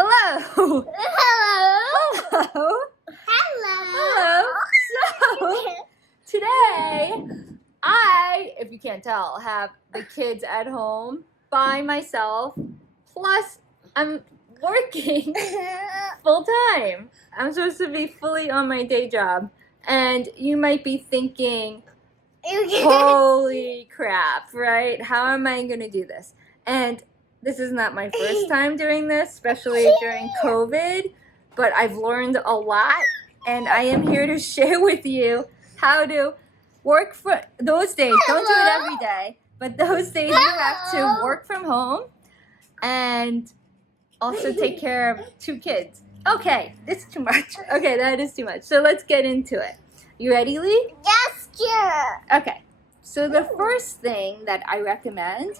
Hello. Hello. Hello. Hello. So today, if you can't tell, have the kids at home by myself. Plus, I'm working full time. I'm supposed to be fully on my day job. And you might be thinking, holy crap, right? How am I going to do this? And this is not my first time doing this, especially during COVID, but I've learned a lot, and I am here to share with you how to work for those days. Don't do it every day, but those days you have to work from home and also take care of 2 kids. Okay, it's too much. Okay, that is too much. So let's get into it. You ready, Lee? Yes, sure. Okay, so the first thing that I recommend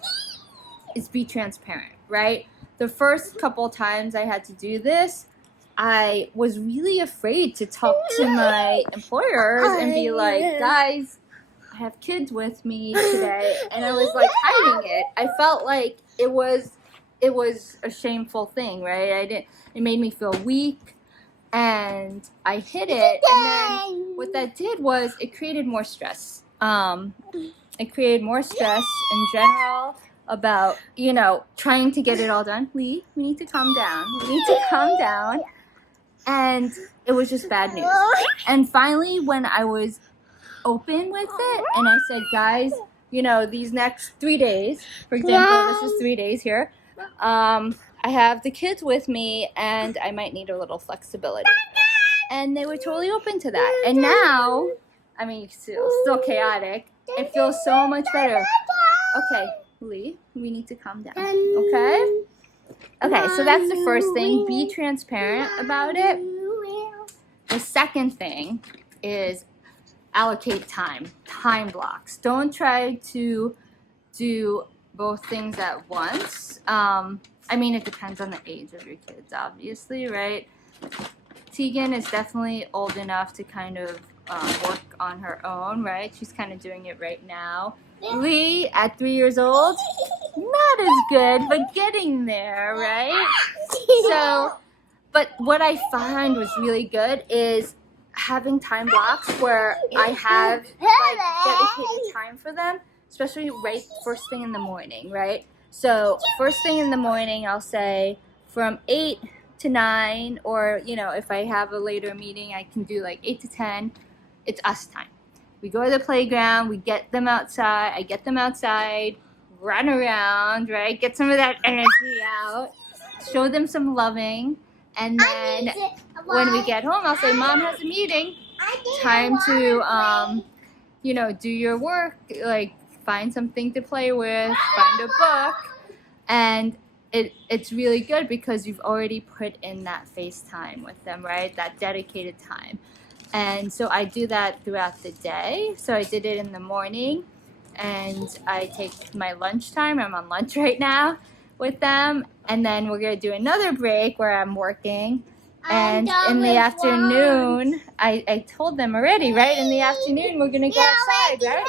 is be transparent, right? The first couple times I had to do this, I was really afraid to talk to my employers and be like, guys, I have kids with me today, and I was like hiding it. I felt like it was a shameful thing, right? It made me feel weak, and I hid it, and then what that did was it created more stress. It created more stress in general about, trying to get it all done. We need to calm down. We need to calm down. And it was just bad news. And finally, when I was open with it, and I said, guys, these next 3 days, for example, this is 3 days here, I have the kids with me, and I might need a little flexibility. And they were totally open to that. And now, I mean, it's still chaotic. It feels so much better. Okay, Lee, we need to calm down, okay? Okay, so that's the first thing. Be transparent about it. The second thing is allocate time blocks. Don't try to do both things at once. I mean, it depends on the age of your kids, obviously, right? Tegan is definitely old enough to kind of work on her own, right? She's kind of doing it right now. Lee, at 3 years old, not as good, but getting there, right? So, but what I find was really good is having time blocks where I have dedicated time for them, especially right first thing in the morning, right? So first thing in the morning, I'll say from 8 to 9, or if I have a later meeting, I can do like 8 to 10. It's us time. We go to the playground, we get them outside, I get them outside, run around, right? Get some of that energy out, show them some loving, and then when we get home, I'll say, Mom has a meeting, time to, do your work, like find something to play with, find a book, and it's really good because you've already put in that face time with them, right? That dedicated time. And so I do that throughout the day. So I did it in the morning, and I take my lunchtime. I'm on lunch right now with them. And then we're going to do another break where I'm working. And in the afternoon, I told them already, right? In the afternoon, we're going to go outside, right?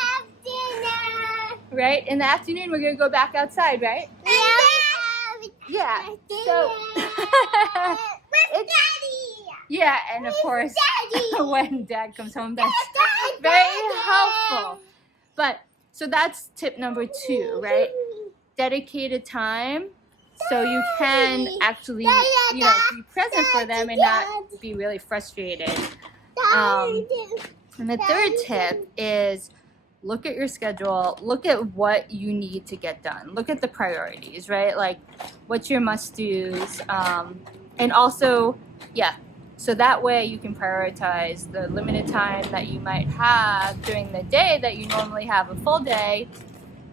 Right? In the afternoon, we're going to go back outside, right? Yeah. So yeah, and of course, when Dad comes home, that's very helpful. But so that's tip number 2, right? Dedicated time, so you can actually, be present for them and not be really frustrated. And the third tip is look at your schedule, look at what you need to get done, look at the priorities, right? Like what's your must-dos, and also, so that way you can prioritize the limited time that you might have during the day that you normally have a full day.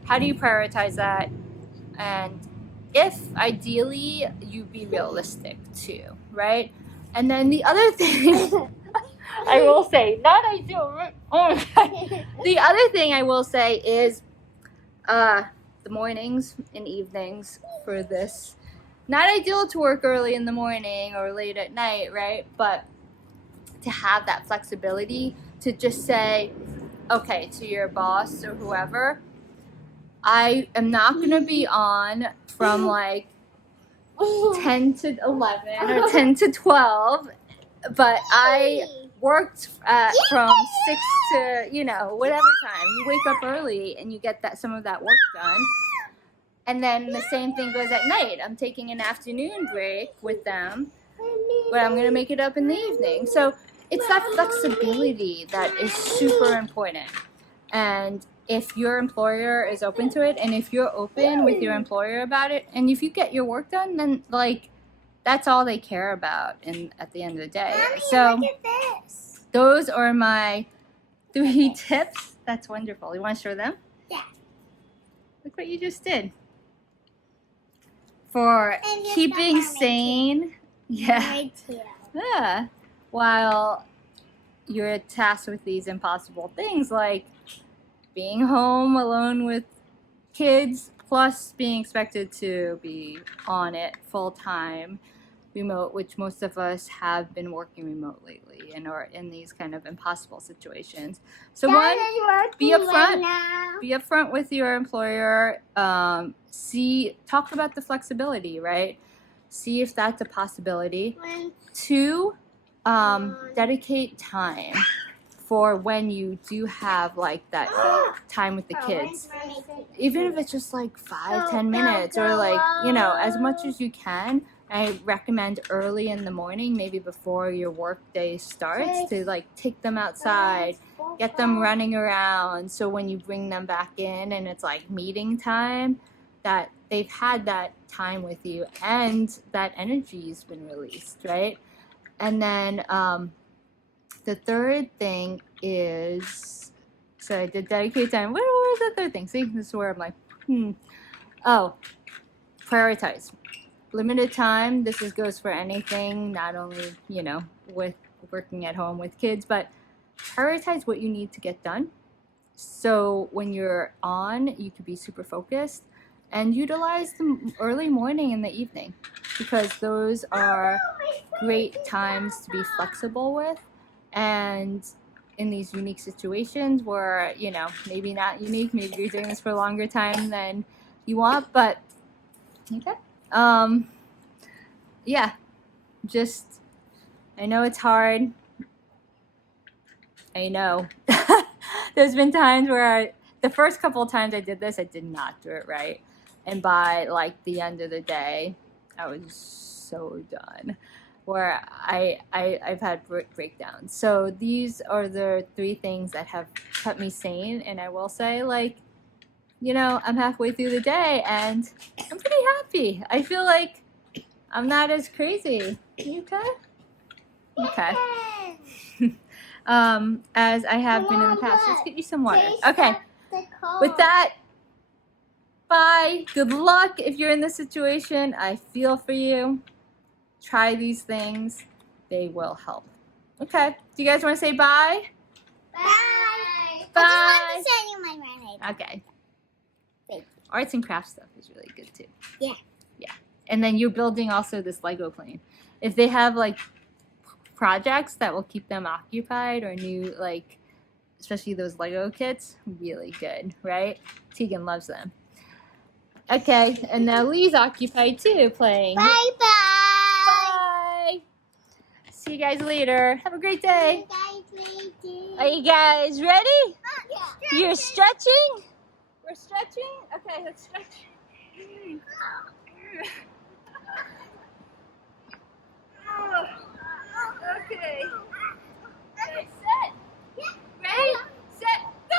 How do you prioritize that? And if ideally you be realistic too, right? And then the other thing I will say, not ideal. Oh my God. The other thing I will say is the mornings and evenings for this. Not ideal to work early in the morning or late at night, right? But to have that flexibility to just say, okay, to your boss or whoever, I am not going to be on from like 10 to 11 or 10 to 12, but I worked from 6 to, whatever time. You wake up early and you get some of that work done. And then the same thing goes at night. I'm taking an afternoon break with them, but I'm going to make it up in the evening. So it's that flexibility that is super important. And if your employer is open to it, and if you're open with your employer about it, and if you get your work done, then that's all they care about at the end of the day. Mommy, so look at this. Those are my 3 tips. That's wonderful. You want to show them? Yeah. Look what you just did. For keeping sane. Yeah. Yeah. While you're tasked with these impossible things like being home alone with kids, plus being expected to be on it full time, remote, which most of us have been working remote lately and are in these kind of impossible situations. So be upfront. Be upfront with your employer. Talk about the flexibility, right? See if that's a possibility. 2, dedicate time for when you do have that time with the kids. Even if it's just 5-10 minutes or as much as you can. I recommend early in the morning, maybe before your work day starts, to take them outside, get them running around, so when you bring them back in and it's meeting time, that they've had that time with you and that energy's been released, right? And then the third thing is, so I did dedicate time. What was the third thing? See, this is where I'm Oh, prioritize. Limited time. This goes for anything, not only, with working at home with kids, but prioritize what you need to get done. So when you're on, you can be super focused, and utilize the early morning and the evening, because those are great times to be flexible with. And in these unique situations where, maybe not unique, maybe you're doing this for a longer time than you want, but okay. Yeah, just, I know it's hard. I know. There's been times where the first couple of times I did this, I did not do it right. And by the end of the day, I was so done, where I've had breakdowns. So these are the 3 things that have kept me sane. And I will say, I'm halfway through the day and I'm pretty happy. I feel like I'm not as crazy. You okay? Okay. As I have been in the past. Let's get you some water. Okay. With that, bye. Good luck if you're in this situation. I feel for you. Try these things. They will help. Okay. Do you guys want to say bye? Bye. Bye. I just want to send you my ride. Okay. Thank you. Arts and crafts stuff is really good too. Yeah. Yeah. And then you're building also this Lego plane. If they have projects that will keep them occupied, or new especially those Lego kits, really good, right? Tegan loves them. Okay, and now Lee's occupied too, playing. Bye bye. Bye. See you guys later. Have a great day. Are you guys ready? Yeah. You're stretching? We're stretching? Okay, let's stretch. Okay. Okay, set. Ready? Set. Go.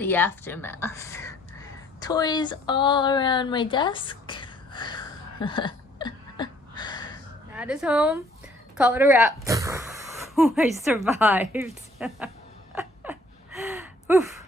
the aftermath. Toys all around my desk. Dad is home. Call it a wrap. I survived. Oof.